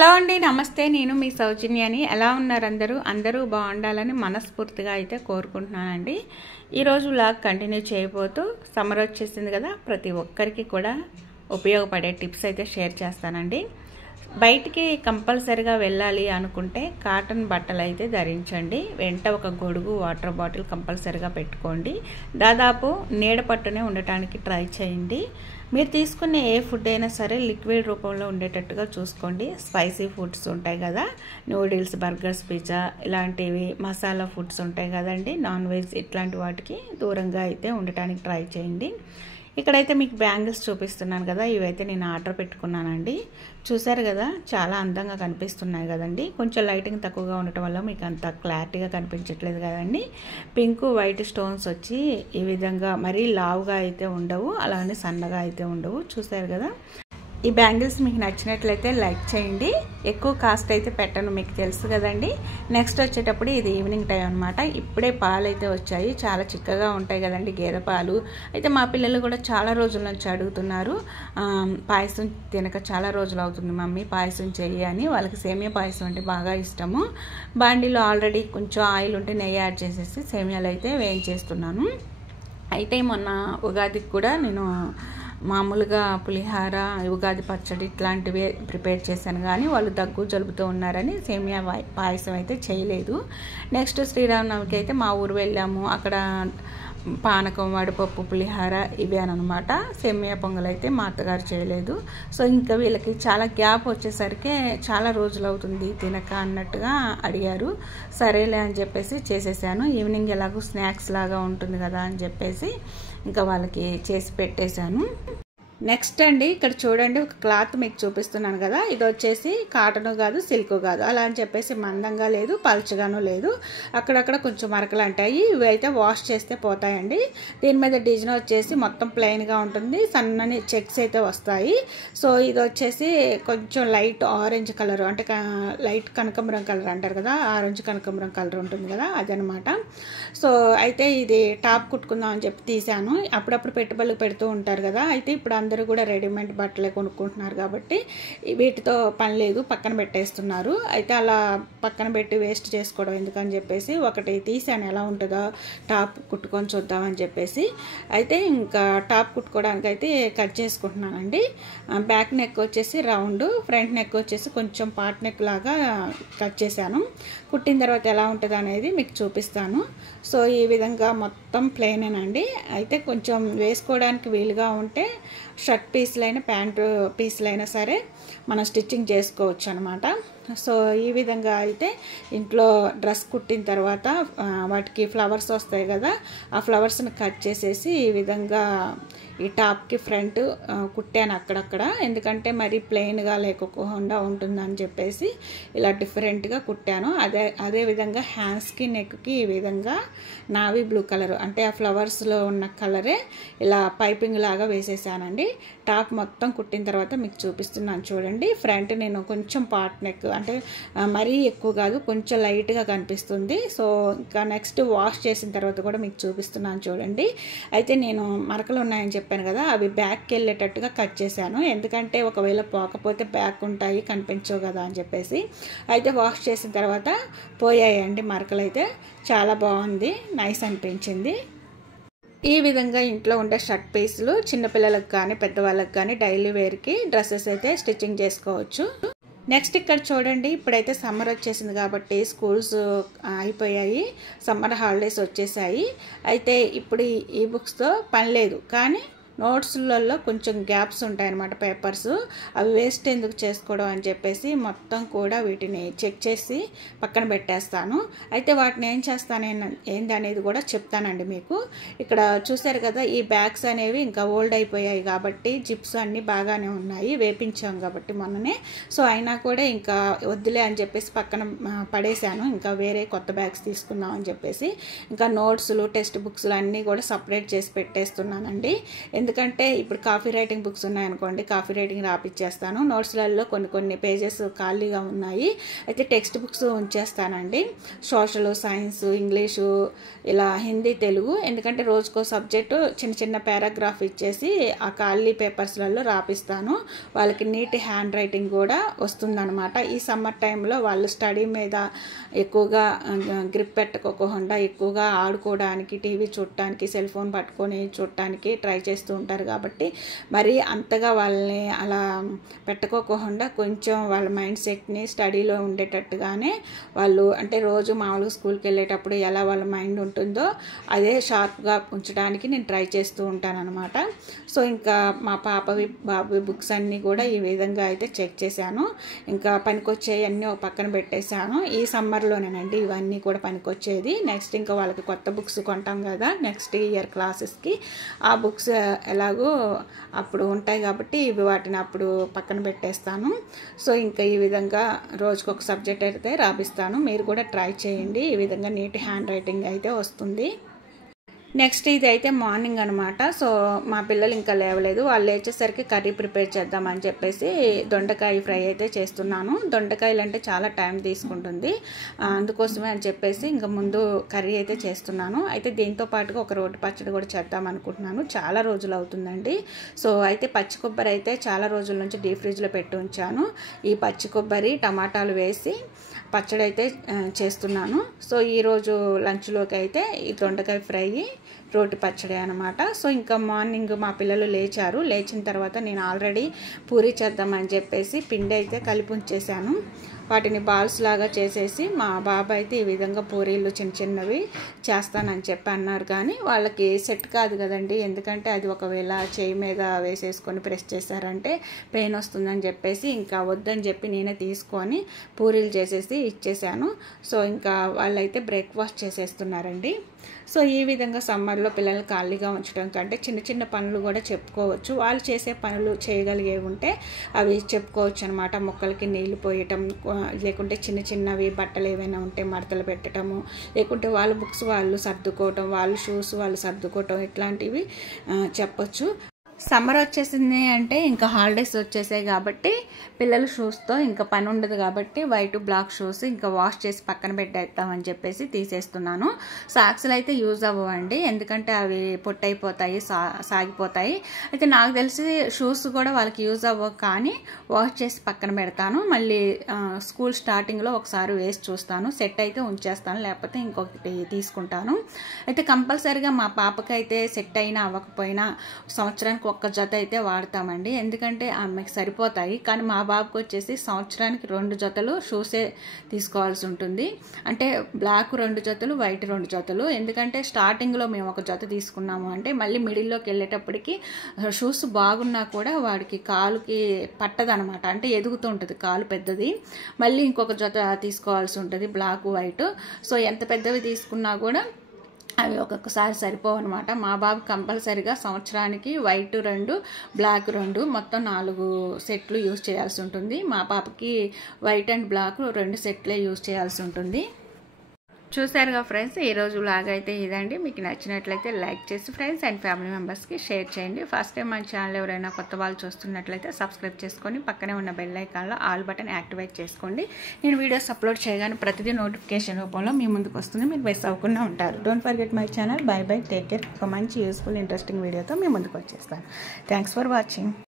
Hello అండి, నమస్తే. నేను మీ సౌజన్యాని. ఎలా ఉన్నారు అందరూ బాగుండాలని మనస్ఫూర్తిగా అయితే కోరుకుంటున్నానండి. ఈరోజు వ్లాగ్ కంటిన్యూ చేయబోతూ సమ్మర్ వచ్చేసింది కదా, ప్రతి ఒక్కరికి కూడా ఉపయోగపడే టిప్స్ అయితే షేర్ చేస్తానండి. బయటికి కంపల్సరిగా వెళ్ళాలి అనుకుంటే కాటన్ బట్టలు అయితే ధరించండి. వెంట ఒక గొడుగు, వాటర్ బాటిల్ కంపల్సరిగా పెట్టుకోండి. దాదాపు నీడ పట్టునే ఉండటానికి ట్రై చేయండి. మీరు తీసుకునే ఏ ఫుడ్ అయినా సరే లిక్విడ్ రూపంలో ఉండేటట్టుగా చూసుకోండి. స్పైసీ ఫుడ్స్ ఉంటాయి కదా, నూడిల్స్, బర్గర్స్, పిజ్జా ఇలాంటివి, మసాలా ఫుడ్స్ ఉంటాయి కదండి, నాన్ వెజ్, ఇట్లాంటి వాటికి దూరంగా అయితే ఉండటానికి ట్రై చేయండి. ఇక్కడైతే మీకు బ్యాంగిల్స్ చూపిస్తున్నాను కదా, ఇవైతే నేను ఆర్డర్ పెట్టుకున్నానండి. చూసారు కదా, చాలా అందంగా కనిపిస్తున్నాయి కదండి. కొంచెం లైటింగ్ తక్కువగా ఉండటం వల్ల మీకు అంత క్లారిటీగా కనిపించట్లేదు కదండి. పింక్ వైట్ స్టోన్స్ వచ్చి ఈ విధంగా మరీ లావుగా అయితే ఉండవు, అలానే సన్నగా అయితే ఉండవు. చూసారు కదా, ఈ బ్యాంగిల్స్ మీకు నచ్చినట్లయితే లైక్ చేయండి. ఎక్కువ కాస్ట్ అయితే పెట్టను, మీకు తెలుసు కదండి. నెక్స్ట్ వచ్చేటప్పుడు ఇది ఈవినింగ్ టైం అనమాట. ఇప్పుడే పాలు అయితే వచ్చాయి, చాలా చిక్కగా ఉంటాయి కదండి గేదె పాలు. అయితే మా పిల్లలు కూడా చాలా రోజుల నుంచి అడుగుతున్నారు, పాయసం తినక చాలా రోజులు అవుతుంది మమ్మీ, పాయసం చెయ్యి అని. వాళ్ళకి సేమియా పాయసం అంటే బాగా ఇష్టము. బాండీలో ఆల్రెడీ కొంచెం ఆయిల్ ఉంటే నెయ్యి యాడ్ చేసేసి సేమియాలు అయితే వేయించేస్తున్నాను. అయితే మొన్న ఉగాదికి కూడా నేను మామూలుగా పులిహార, ఉగాది పచ్చడి ఇట్లాంటివి ప్రిపేర్ చేశాను, కానీ వాళ్ళు దగ్గు జలుబుతో ఉన్నారని సేమియా పాయసం అయితే చేయలేదు. నెక్స్ట్ శ్రీరామనవమికి అయితే మా ఊరు వెళ్ళాము. అక్కడ పానకం, వడపప్పు, పులిహార ఇవి అనమాట. సేమియా పొంగల్ అయితే మా అత్తగారు చేయలేదు. సో ఇంకా వీళ్ళకి చాలా గ్యాప్ వచ్చేసరికి చాలా రోజులు అవుతుంది తినక అన్నట్టుగా అడిగారు. సరేలే అని చెప్పేసి చేసేసాను. ఈవినింగ్ ఎలాగో స్నాక్స్ లాగా ఉంటుంది కదా అని చెప్పేసి ఇంకా వాళ్ళకి చేసి పెట్టేశాను. నెక్స్ట్ అండి, ఇక్కడ చూడండి, ఒక క్లాత్ మీకు చూపిస్తున్నాను కదా, ఇది వచ్చేసి కాటన్ కాదు, సిల్క్ కాదు, అలా అని చెప్పేసి మందంగా లేదు, పల్చగాను లేదు, అక్కడక్కడ కొంచెం మరకలు అంటాయి. ఇవి అయితే వాష్ చేస్తే పోతాయండి. దీని మీద డిజైన్ వచ్చేసి మొత్తం ప్లెయిన్గా ఉంటుంది, సన్నని చెక్స్ అయితే వస్తాయి. సో ఇది వచ్చేసి కొంచెం లైట్ ఆరెంజ్ కలర్, అంటే లైట్ కనకాంబరం కలర్ అంటారు కదా, ఆరెంజ్ కనకాంబరం కలర్ ఉంటుంది కదా, అదనమాట. సో అయితే ఇది టాప్ కుట్టుకుందాం అని చెప్పి తీసాను. అప్పుడప్పుడు పెట్టుబడులు పెడుతూ ఉంటారు కదా, అయితే ఇప్పుడు అందరూ కూడా రెడీమేడ్ బట్టలే కొనుక్కుంటున్నారు కాబట్టి వీటితో పని లేదు, పక్కన పెట్టేస్తున్నారు. అయితే అలా పక్కన పెట్టి వేస్ట్ చేసుకోవడం ఎందుకని చెప్పేసి ఒకటి తీసాను, ఎలా ఉంటుందో టాప్ కుట్టుకొని చూద్దామని చెప్పేసి. అయితే ఇంకా టాప్ కుట్టుకోవడానికి అయితే కట్ చేసుకుంటున్నానండి. బ్యాక్ నెక్ వచ్చేసి రౌండ్, ఫ్రంట్ నెక్ వచ్చేసి కొంచెం పార్ట్ నెక్ లాగా కట్ చేశాను. కుట్టిన తర్వాత ఎలా ఉంటుంది అనేది మీకు చూపిస్తాను. సో ఈ విధంగా మొత్తం ప్లెయినేనండి. అయితే కొంచెం వేసుకోవడానికి వీలుగా ఉంటే షర్ట్ పీసులైనా ప్యాంటు పీసులైనా సరే మనం స్టిచ్చింగ్ చేసుకోవచ్చు అనమాట. సో ఈ విధంగా అయితే ఇంట్లో డ్రెస్ కుట్టిన తర్వాత వాటికి ఫ్లవర్స్ వస్తాయి కదా, ఆ ఫ్లవర్స్ని కట్ చేసేసి ఈ విధంగా ఈ టాప్కి ఫ్రంట్ కుట్టాను అక్కడక్కడ, ఎందుకంటే మరి ప్లెయిన్గా లేకుండా ఉంటుందని చెప్పేసి ఇలా డిఫరెంట్గా కుట్టాను. అదే విధంగా హ్యాండ్స్కి, నెక్కి ఈ విధంగా నావీ బ్లూ కలర్, అంటే ఆ ఫ్లవర్స్లో ఉన్న కలరే ఇలా పైపింగ్ లాగా వేసేసానండి. టాప్ మొత్తం కుట్టిన తర్వాత మీకు చూపిస్తున్నాను చూడండి. ఫ్రంట్ నేను కొంచెం పార్ట్ నెక్, అంటే మరీ ఎక్కువ కాదు, కొంచెం లైట్గా కనిపిస్తుంది. సో ఇంకా నెక్స్ట్ వాష్ చేసిన తర్వాత కూడా మీకు చూపిస్తున్నాను చూడండి. అయితే నేను మరకలు ఉన్నాయని చెప్పాను కదా, అవి బ్యాక్కి వెళ్ళేటట్టుగా కట్ చేశాను, ఎందుకంటే ఒకవేళ పోకపోతే బ్యాక్ ఉంటాయి, కనిపించవు కదా అని చెప్పేసి. అయితే వాష్ చేసిన తర్వాత పోయాయండి మరకలు. అయితే చాలా బాగుంది, నైస్ అనిపించింది. ఈ విధంగా ఇంట్లో ఉండే షర్ట్ పీసులు చిన్నపిల్లలకు కానీ పెద్దవాళ్ళకి కానీ డైలీ వేర్కి డ్రెస్సెస్ అయితే స్టిచ్చింగ్ చేసుకోవచ్చు. నెక్స్ట్ ఇక్కడ చూడండి, ఇప్పుడైతే సమ్మర్ వచ్చేసింది కాబట్టి స్కూల్స్ అయిపోయాయి, సమ్మర్ హాలిడేస్ వచ్చేసాయి. అయితే ఇప్పుడు ఈ బుక్స్తో పని లేదు, కానీ నోట్స్లలో కొంచెం గ్యాప్స్ ఉంటాయన్నమాట, పేపర్స్, అవి వేస్ట్ ఎందుకు చేసుకోవడం అని చెప్పేసి మొత్తం కూడా వీటిని చెక్ చేసి పక్కన పెట్టేస్తాను. అయితే వాటిని ఏం చేస్తాను ఏంది అనేది కూడా చెప్తానండి మీకు. ఇక్కడ చూసారు కదా, ఈ బ్యాగ్స్ అనేవి ఇంకా ఓల్డ్ అయిపోయాయి కాబట్టి జిప్స్ అన్నీ బాగానే ఉన్నాయి, వేపించాం కాబట్టి మొన్ననే. సో అయినా కూడా ఇంకా వద్దులే అని చెప్పేసి పక్కన పడేశాను, ఇంకా వేరే కొత్త బ్యాగ్స్ తీసుకుందాం అని చెప్పేసి. ఇంకా నోట్స్లు, టెక్స్ట్ బుక్స్లు అన్నీ కూడా సపరేట్ చేసి పెట్టేస్తున్నానండి. ఎందుకంటే ఇప్పుడు కాపీ రైటింగ్ బుక్స్ ఉన్నాయనుకోండి, కాపీ రైటింగ్ రాపిచ్చేస్తాను. నోట్స్లలో కొన్ని పేజెస్ ఖాళీగా ఉన్నాయి, అయితే టెక్స్ట్ బుక్స్ ఉంచేస్తానండి. సోషల్, సైన్స్, ఇంగ్లీషు, ఇలా హిందీ, తెలుగు. ఎందుకంటే రోజుకో సబ్జెక్టు చిన్న చిన్న పారాగ్రాఫ్ ఇచ్చేసి ఆ ఖాళీ పేపర్స్లలో రాపిస్తాను. వాళ్ళకి నీట్ హ్యాండ్ రైటింగ్ కూడా వస్తుందన్నమాట. ఈ సమ్మర్ టైంలో వాళ్ళు స్టడీ మీద ఎక్కువగా గ్రిప్ పెట్టుకోకుండా ఎక్కువగా ఆడుకోవడానికి, టీవీ చూడటానికి, సెల్ ఫోన్ పట్టుకొని చూడటానికి ట్రై చేస్తూ ఉంటారు. కాబట్టి మరి అంతగా వాళ్ళని అలా పెట్టుకోకుండా కొంచెం వాళ్ళ మైండ్ సెట్ని స్టడీలో ఉండేటట్టుగానే వాళ్ళు, అంటే రోజు మామూలుగా స్కూల్కి వెళ్ళేటప్పుడు ఎలా వాళ్ళ మైండ్ ఉంటుందో అదే షార్ప్గా ఉంచడానికి నేను ట్రై చేస్తూ ఉంటానన్నమాట. సో ఇంకా మా పాపవి బాబువి బుక్స్ అన్నీ కూడా ఈ విధంగా అయితే చెక్ చేశాను. ఇంకా పనికొచ్చేవి అన్నీ ఒక పక్కన పెట్టేశాను. ఈ సమ్మర్లోనేనండి ఇవన్నీ కూడా పనికొచ్చేది. నెక్స్ట్ ఇంకా వాళ్ళకి కొత్త బుక్స్ కొంటాం కదా నెక్స్ట్ ఇయర్ క్లాసెస్కి, ఆ బుక్స్ ఎలాగో అప్పుడు ఉంటాయి కాబట్టి ఇవి వాటిని అప్పుడు పక్కన పెట్టేస్తాను. సో ఇంకా ఈ విధంగా రోజుకు ఒక సబ్జెక్ట్ అయితే రాపిస్తాను. మీరు కూడా ట్రై చేయండి, ఈ విధంగా నీట్ హ్యాండ్ రైటింగ్ అయితే వస్తుంది. నెక్స్ట్ ఇది అయితే మార్నింగ్ అనమాట. సో మా పిల్లలు ఇంకా లేవలేదు, వాళ్ళు లేచేసరికి కర్రీ ప్రిపేర్ చేద్దామని చెప్పేసి దొండకాయ ఫ్రై అయితే చేస్తున్నాను. దొండకాయలు అంటే చాలా టైం తీసుకుంటుంది, అందుకోసమే అని చెప్పేసి ఇంకా ముందు కర్రీ అయితే చేస్తున్నాను. అయితే దీంతో పాటుగా ఒక రోటి పచ్చడి కూడా చేద్దాం అనుకుంటున్నాను, చాలా రోజులు అవుతుందండి. సో అయితే పచ్చి కొబ్బరి అయితే చాలా రోజుల నుంచి డీప్ ఫ్రిడ్జ్లో పెట్టి ఉంచాను. ఈ పచ్చి కొబ్బరి, టమాటాలు వేసి పచ్చడి అయితే చేస్తున్నాను. సో ఈరోజు లంచ్లోకి అయితే ఈ దొండకాయ ఫ్రై, రోటి పచ్చడి అనమాట. సో ఇంకా మార్నింగ్ మా పిల్లలు లేచారు, లేచిన తర్వాత నేను ఆల్రెడీ పూరీ చేద్దామని చెప్పేసి పిండి అయితే కలిపి ఉంచేసాను. వాటిని బాల్స్ లాగా చేసేసి మా బాబు అయితే ఈ విధంగా పూరీలు చిన్న చిన్నవి చేస్తానని చెప్పి అన్నారు. కానీ వాళ్ళకి సెట్ కాదు కదండి, ఎందుకంటే అది ఒకవేళ చేయి మీద వేసేసుకొని ప్రెస్ చేశారంటే పెయిన్ వస్తుందని చెప్పేసి ఇంకా వద్దని చెప్పి నేనే తీసుకొని పూరీలు చేసేసి ఇచ్చేసాను. సో ఇంకా వాళ్ళైతే బ్రేక్ఫాస్ట్ చేసేస్తున్నారండి. సో ఈ విధంగా సమ్మర్లో పిల్లల్ని ఖాళీగా ఉంచడం కంటే చిన్న చిన్న పనులు కూడా చెప్పుకోవచ్చు. వాళ్ళు చేసే పనులు చేయగలిగేవి ఉంటే అవి చెప్పుకోవచ్చు అనమాట. మొక్కలకి నీళ్లు పోయటం, లేకుంటే చిన్న చిన్నవి బట్టలు ఏవైనా ఉంటే మడతలు పెట్టడము, లేకుంటే వాళ్ళ బుక్స్ వాళ్ళు సర్దుకోవటం, వాళ్ళ షూస్ వాళ్ళు సర్దుకోవటం, ఇట్లాంటివి చెప్పొచ్చు. సమ్మర్ వచ్చేసింది అంటే ఇంకా హాలిడేస్ వచ్చేసాయి కాబట్టి పిల్లల షూస్తో ఇంకా పని ఉండదు కాబట్టి వైట్ బ్లాక్ షూస్ ఇంకా వాష్ చేసి పక్కన పెట్టేద్దామని చెప్పేసి తీసేస్తున్నాను. సాక్స్లు అయితే యూజ్ అవ్వండి, ఎందుకంటే అవి పొట్టయిపోతాయి, సాగిపోతాయి. అయితే నాకు తెలిసి షూస్ కూడా వాళ్ళకి యూజ్ అవ్వవు, కానీ వాష్ చేసి పక్కన పెడతాను. మళ్ళీ స్కూల్ స్టార్టింగ్లో ఒకసారి వేసి చూస్తాను, సెట్ అయితే ఉంచేస్తాను, లేకపోతే ఇంకొకటి తీసుకుంటాను. అయితే కంపల్సరీగా మా పాపకైతే సెట్ అయినా అవ్వకపోయినా సంవత్సరానికి ఒక్క జత అయితే వాడతామండి, ఎందుకంటే ఆమెకి సరిపోతాయి. కానీ మా బాబుకి వచ్చేసి సంవత్సరానికి 2 జతలు షూసే తీసుకోవాల్సి ఉంటుంది. అంటే బ్లాక్ 2 జతలు, వైట్ 2 జతలు. ఎందుకంటే స్టార్టింగ్లో మేము ఒక జత తీసుకున్నాము అంటే మళ్ళీ మిడిల్లోకి వెళ్ళేటప్పటికి షూస్ బాగున్నా కూడా వాడికి కాలుకి పట్టదనమాట, అంటే ఎదుగుతూ ఉంటుంది కాలు పెద్దది. మళ్ళీ ఇంకొక జత తీసుకోవాల్సి ఉంటుంది బ్లాక్ వైట్. సో ఎంత పెద్దవి తీసుకున్నా కూడా అవి ఒక్కొక్కసారి సరిపోవన్నమాట. మా బాబు కంపల్సరీగా సంవత్సరానికి వైట్ 2, బ్లాక్ 2, మొత్తం 4 సెట్లు యూజ్ చేయాల్సి ఉంటుంది. మా పాపకి వైట్ అండ్ బ్లాక్ 2 సెట్లే యూజ్ చేయాల్సి ఉంటుంది. చూసారుగా ఫ్రెండ్స్, ఈరోజు వ్లాగ్ అయితే ఇదండి. మీకు నచ్చినట్లయితే లైక్ చేసి ఫ్రెండ్స్ అండ్ ఫ్యామిలీ మెంబర్స్కి షేర్ చేయండి. ఫస్ట్ టైం మన ఛానల్ ఎవరైనా కొత్త వాళ్ళు చూస్తున్నట్లయితే సబ్స్క్రైబ్ చేసుకొని పక్కనే ఉన్న బెల్ ఐకాన్లో ఆల్ బటన్ యాక్టివేట్ చేసుకోండి. నేను వీడియోస్ అప్లోడ్ చేయగానే ప్రతిదీ నోటిఫికేషన్ రూపంలో మీ ముందుకు వస్తుంది, మీరు మిస్ అవ్వకుండా ఉంటారు. Don't forget my channel. By by, take care. ఒక మంచి యూస్ఫుల్ ఇంట్రెస్టింగ్ వీడియోతో మీ ముందుకు వచ్చేస్తాను. Thanks for watching.